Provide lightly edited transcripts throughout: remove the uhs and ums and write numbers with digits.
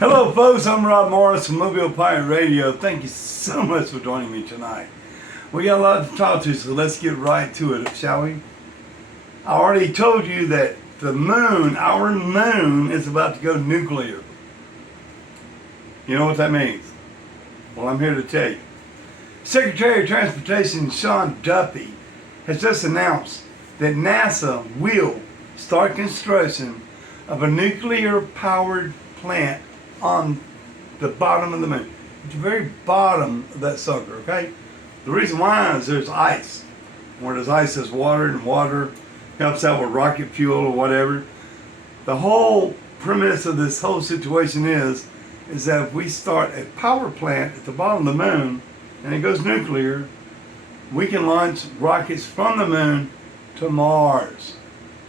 Hello folks, I'm Rob Morris from Mobile Pirate Radio. Thank you so much for joining me tonight. We got a lot to talk to, so let's get right to it, shall we? I already told you that the moon, our moon, is about to go nuclear. You know what that means? Well, I'm here to tell you. Secretary of Transportation Sean Duffy has just announced that NASA will start construction of a nuclear-powered plant on the bottom of the moon. At the very bottom of that sucker, okay? The reason why is there's ice. Where there's ice, there's water, and water helps out with rocket fuel or whatever. The whole premise of this whole situation is that if we start a power plant at the bottom of the moon and it goes nuclear, we can launch rockets from the moon to Mars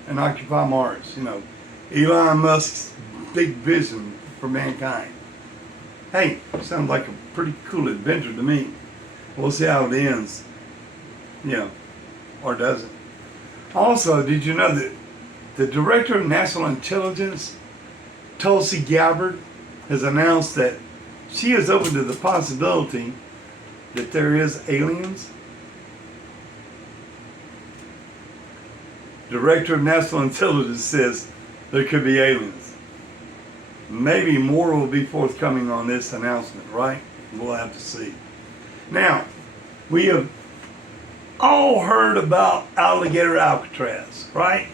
and occupy Mars. You know, Elon Musk's big vision for mankind. Hey, sounds like a pretty cool adventure to me. We'll see how it ends. Or doesn't. Also, did you know that the Director of National Intelligence, Tulsi Gabbard, has announced that she is open to the possibility that there is aliens? Director of National Intelligence says there could be aliens. Maybe more will be forthcoming on this announcement, right? We'll have to see. Now, we have all heard about alligator Alcatraz, right?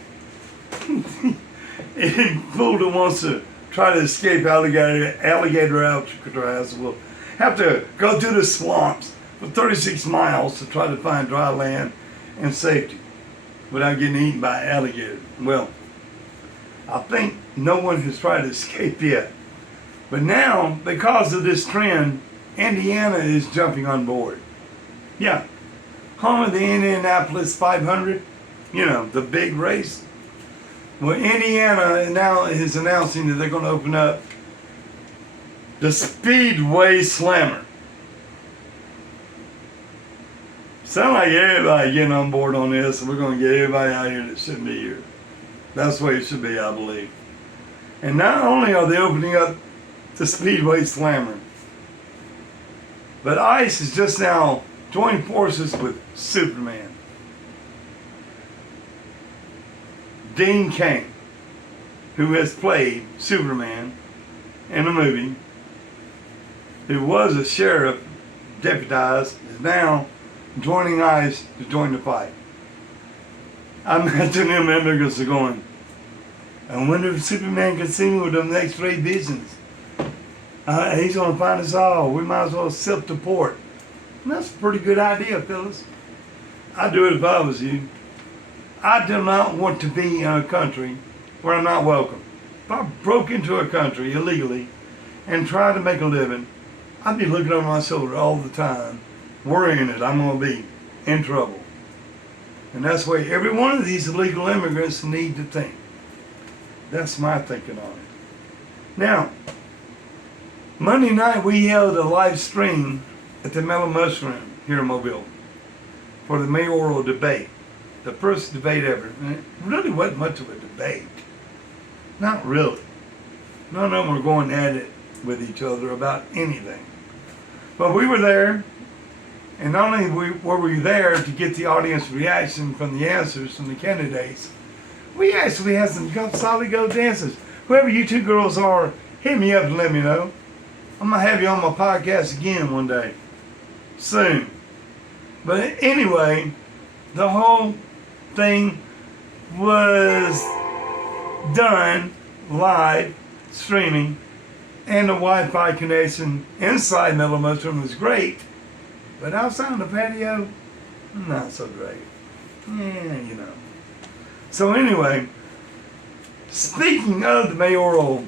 Any fool that wants to try to escape alligator Alcatraz will have to go through the swamps for 36 miles to try to find dry land and safety without getting eaten by alligators. Well, I think no one has tried to escape yet. But now, because of this trend, Indiana is jumping on board. Yeah, home of the Indianapolis 500, the big race. Well, Indiana now is announcing that they're going to open up the Speedway Slammer. Sound like everybody getting on board on this, and we're going to get everybody out here that shouldn't be here. That's the way it should be, I believe. And not only are they opening up the Speedway Slammer, but ICE is just now joining forces with Superman. Dean Cain, who has played Superman in the movie, who was a sheriff, deputized, is now joining ICE to join the fight. I imagine them immigrants are going, I wonder if Superman can see me with them X-ray visions. He's going to find us all. We might as well self-deport. And that's a pretty good idea, fellas. I'd do it if I was you. I do not want to be in a country where I'm not welcome. If I broke into a country illegally and tried to make a living, I'd be looking over my shoulder all the time, worrying that I'm going to be in trouble. And that's the way every one of these illegal immigrants need to think. That's my thinking on it. Now, Monday night we held a live stream at the Mellow Mushroom here in Mobile for the mayoral debate. The first debate ever. And it really wasn't much of a debate. Not really. None of them were going at it with each other about anything. But we were there, and not only were we there to get the audience reaction from the answers from the candidates, we actually had some solid gold dancers. Whoever you two girls are, hit me up and let me know. I'm going to have you on my podcast again one day. Soon. But anyway, the whole thing was done live streaming, and the Wi-Fi connection inside Mellow Mushroom was great, but outside on the patio, not so great. Yeah, So anyway, speaking of the mayoral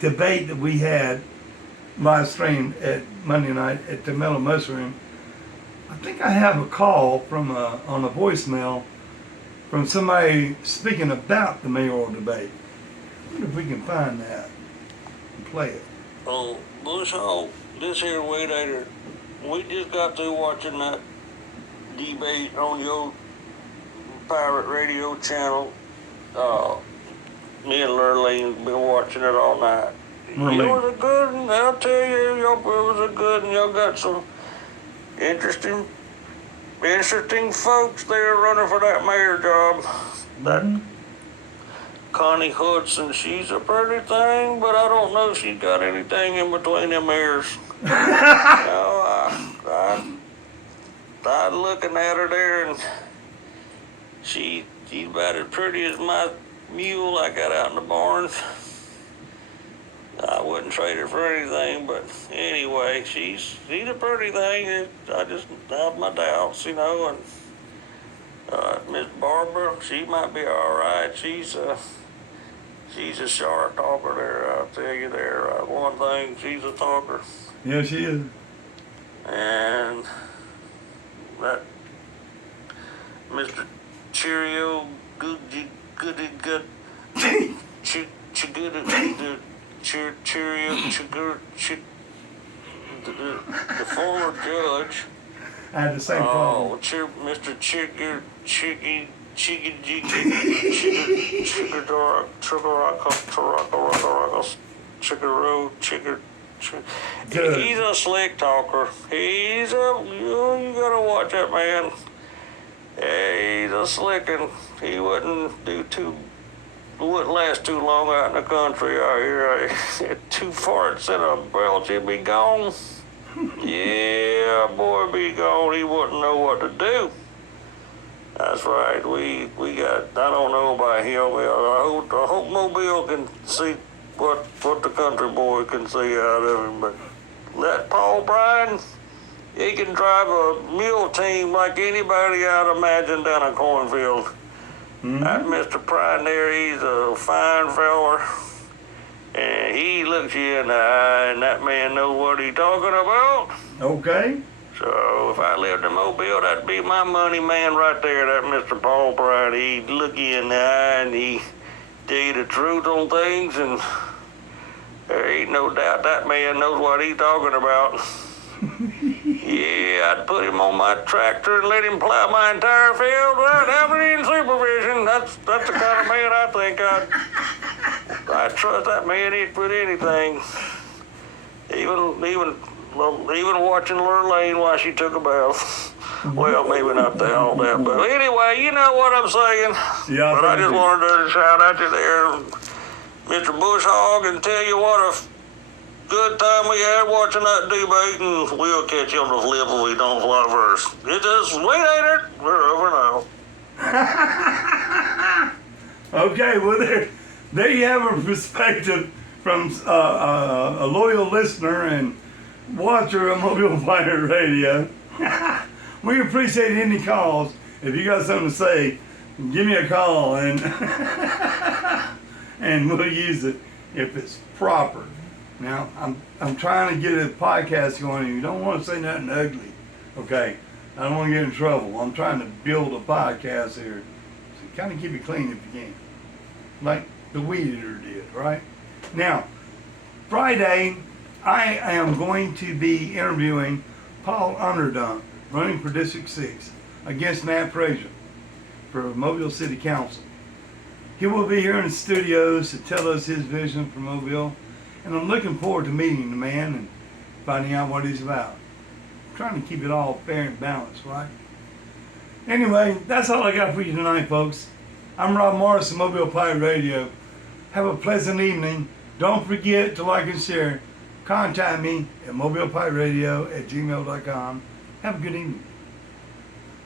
debate that we had live streamed at Monday night at the Mellow Mushroom, I think I have a call from on a voicemail from somebody speaking about the mayoral debate. I wonder if we can find that and play it. Oh, Bush Hall, this here Waylater, we just got through watching that debate on your pirate radio channel. me and Lurleen been watching it all night. Lurleen. It was a good one. I'll tell you, it was a good one. Y'all got some interesting folks there running for that mayor job. That Connie Hudson, she's a pretty thing, but I don't know if she's got anything in between them ears. I looking at her there, and she's about as pretty as my mule I got out in the barn. I wouldn't trade her for anything, but anyway, she's a pretty thing. I just have my doubts, you know. And Miss Barbara, she might be all right. She's a sharp talker there. I'll tell you there. One thing, she's a talker. Yeah, she is. And that Mr. Cheerio, goody good, Cheerio, the former judge. I had the same problem. Mr. Chiggy, he's a slick talker. You gotta watch that man. Yeah, he's a slickin'. He wouldn't last too long out in the country out here. Too farts in a belch, he'd be gone. Yeah, boy, be gone. He wouldn't know what to do. That's right. We got. I don't know about him. I hope Mobile can see what the country boy can see out of him. But let Paul Bryan, he can drive a mule team like anybody I'd imagine down a cornfield. That Mr. Bryan there, he's a fine feller. And he looks you in the eye, and that man knows what he's talking about. Okay. So if I lived in Mobile, that'd be my money man right there, that Mr. Paul Bryan. He'd look you in the eye, and he'd tell you the truth on things, and there ain't no doubt that man knows what he's talking about. Yeah, I'd put him on my tractor and let him plow my entire field without having any supervision. That's the kind of man I think I'd trust that man. He'd put anything. Even watching Lurleen while she took a bath. Well, maybe not all that, but anyway, you know what I'm saying. Yeah, but I just wanted to shout out to there, Mr. Bush Hog, and tell you what a good time we had watching that debate, and we'll catch you on the flip if we don't fly first. It's just later. We're over now. Okay, well, there you have a perspective from a loyal listener and watcher of Mobile Fighter Radio. We appreciate any calls. If you got something to say, give me a call, and and we'll use it if it's proper. Now, I'm trying to get a podcast going, and you don't want to say nothing ugly, okay? I don't want to get in trouble. I'm trying to build a podcast here, so kind of keep it clean if you can, like the Weed Eater did, right? Now, Friday, I am going to be interviewing Paul Underdunk, running for District 6, against Matt Frazier for Mobile City Council. He will be here in the studios to tell us his vision for Mobile, and I'm looking forward to meeting the man and finding out what he's about. I'm trying to keep it all fair and balanced, right? Anyway, that's all I got for you tonight, folks. I'm Rob Morris of Mobile Pirate Radio. Have a pleasant evening. Don't forget to like and share. Contact me at mobilepirateраdio@gmail.com. Have a good evening.